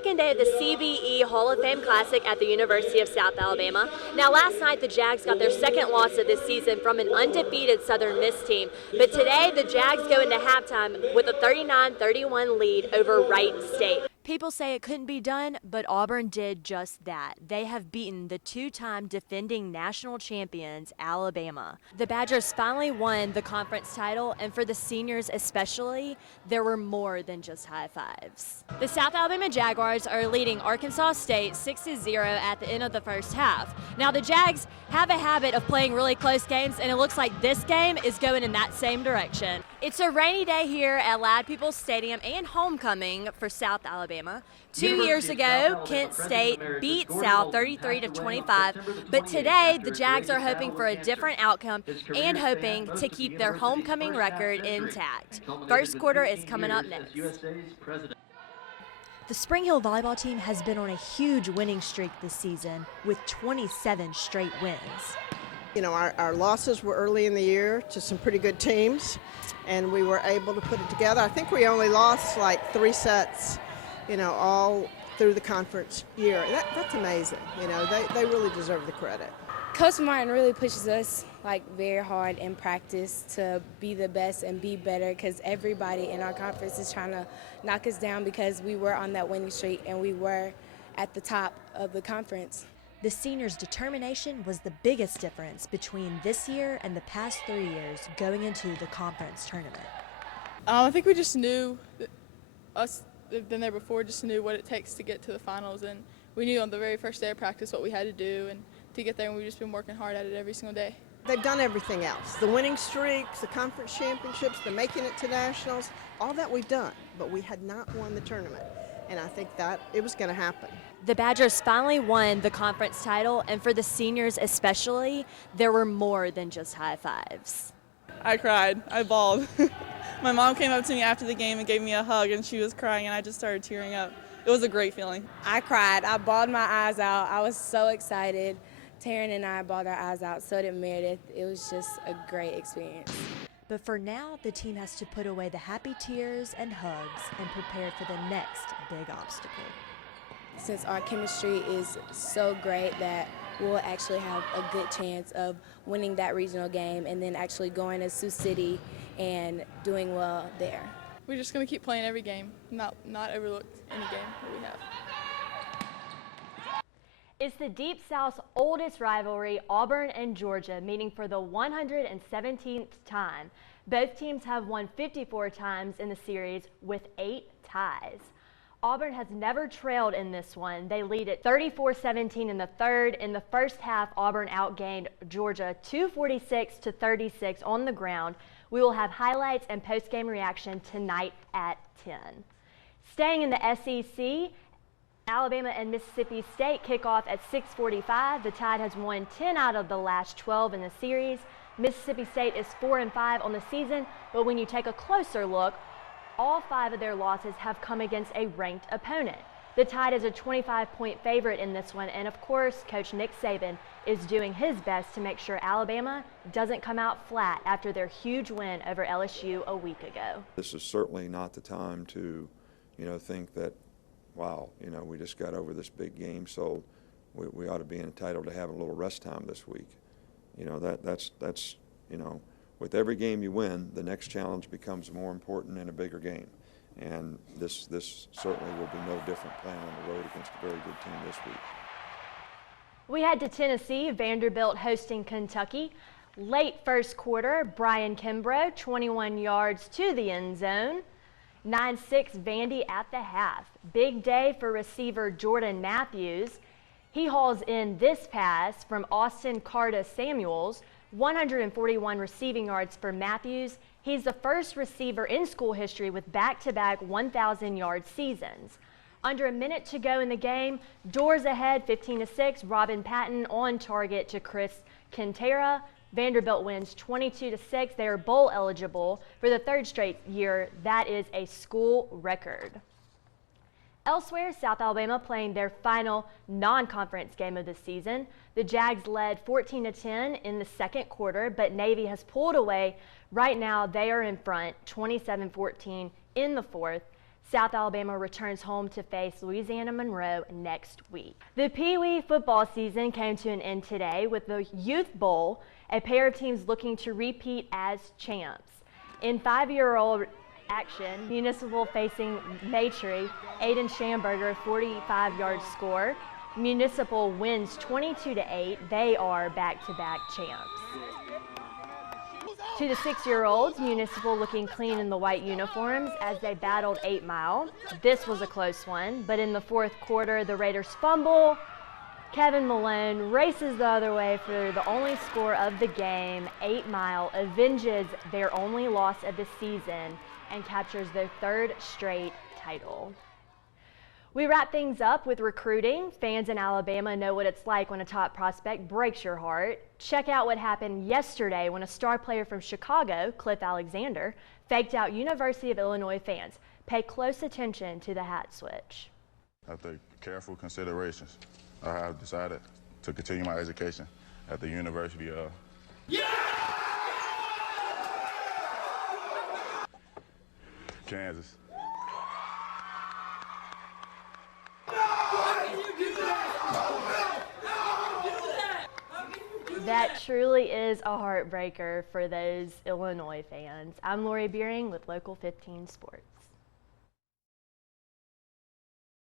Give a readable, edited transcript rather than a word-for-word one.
second day of the CBE Hall of Fame Classic at the University of South Alabama. Now, last night the Jags got their second loss of this season from an undefeated Southern Miss team. But today the Jags go into halftime with a 39-31 lead over Wright State. People say it couldn't be done, but Auburn did just that. They have beaten the two-time defending national champions, Alabama. The Badgers finally won the conference title, and for the seniors especially, there were more than just high fives. The South Alabama Jaguars are leading Arkansas State 6-0 at the end of the first half. Now, the Jags have a habit of playing really close games, and it looks like this game is going in that same direction. It's a rainy day here at Lad Peoples Stadium and homecoming for South Alabama. 2 years ago, Kent State beat South 33-25, but today the Jags are hoping for a different outcome and hoping to keep their homecoming record intact. First quarter is coming up next. The Spring Hill volleyball team has been on a huge winning streak this season with 27 straight wins. You know, our losses were early in the year to some pretty good teams, and we were able to put it together. I think we only lost like 3 sets, you know, all through the conference year. That's amazing. You know, they really deserve the credit. Coach Martin really pushes us like very hard in practice to be the best and be better, because everybody in our conference is trying to knock us down because we were on that winning streak and we were at the top of the conference. The seniors' determination was the biggest difference between this year and the past 3 years going into the conference tournament. I think we just knew, us that have been there before just knew what it takes to get to the finals, and we knew on the very first day of practice what we had to do and to get there, and we've just been working hard at it every single day. They've done everything else, the winning streaks, the conference championships, the making it to nationals, all that we've done, but we had not won the tournament, and I think that it was going to happen. The Badgers finally won the conference title, and for the seniors especially, there were more than just high fives. I cried. I bawled. My mom came up to me after the game and gave me a hug, and she was crying, and I just started tearing up. It was a great feeling. I cried. I bawled my eyes out. I was so excited. Taryn and I bawled our eyes out, so did Meredith. It was just a great experience. But for now, the team has to put away the happy tears and hugs and prepare for the next big obstacle. Since our chemistry is so great that we'll actually have a good chance of winning that regional game and then actually going to Sioux City and doing well there. We're just going to keep playing every game, not overlook any game that we have. It's the Deep South's oldest rivalry, Auburn and Georgia, meeting for the 117th time. Both teams have won 54 times in the series with 8 ties. Auburn has never trailed in this one. They lead at 34-17 in the third. In the first half, Auburn outgained Georgia 246-36 on the ground. We will have highlights and post-game reaction tonight at 10. Staying in the SEC, Alabama and Mississippi State kick off at 6:45. The Tide has won 10 out of the last 12 in the series. Mississippi State is 4-5 on the season, but when you take a closer look, all 5 of their losses have come against a ranked opponent. The Tide is a 25-point favorite in this one, and of course, Coach Nick Saban is doing his best to make sure Alabama doesn't come out flat after their huge win over LSU a week ago. This is certainly not the time to, think that, wow, we just got over this big game, so we ought to be entitled to have a little rest time this week. That's with every game you win, the next challenge becomes more important in a bigger game. And this certainly will be no different playing on the road against a very good team this week. We head to Tennessee, Vanderbilt hosting Kentucky. Late first quarter, Brian Kimbrough, 21 yards to the end zone. 9-6 Vandy at the half. Big day for receiver Jordan Matthews. He hauls in this pass from Austin Carta Samuels. 141 receiving yards for Matthews. He's the first receiver in school history with back-to-back 1,000-yard seasons. Under a minute to go in the game, doors ahead, 15-6. Robin Patton on target to Chris Quintera. Vanderbilt wins 22-6. They are bowl eligible for the 3rd straight year. That is a school record. Elsewhere, South Alabama playing their final non-conference game of the season. The Jags led 14-10 in the second quarter, but Navy has pulled away. Right now, they are in front, 27-14 in the fourth. South Alabama returns home to face Louisiana Monroe next week. The Pee Wee football season came to an end today with the Youth Bowl, a pair of teams looking to repeat as champs. In 5-year-old action, Municipal facing Maytree, Aiden Schamberger 45-yard score. Municipal wins 22-8. They are back-to-back champs. To the 6-year-olds, Municipal looking clean in the white uniforms as they battled 8 Mile. This was a close one, but in the fourth quarter, the Raiders fumble. Kevin Malone races the other way for the only score of the game. 8 Mile avenges their only loss of the season and captures their 3rd straight title. We wrap things up with recruiting. Fans in Alabama know what it's like when a top prospect breaks your heart. Check out what happened yesterday when a star player from Chicago, Cliff Alexander, faked out University of Illinois fans. Pay close attention to the hat switch. After careful considerations, I have decided to continue my education at the University of Kansas. That truly is a heartbreaker for those Illinois fans. I'm Lori Buhring with Local 15 Sports.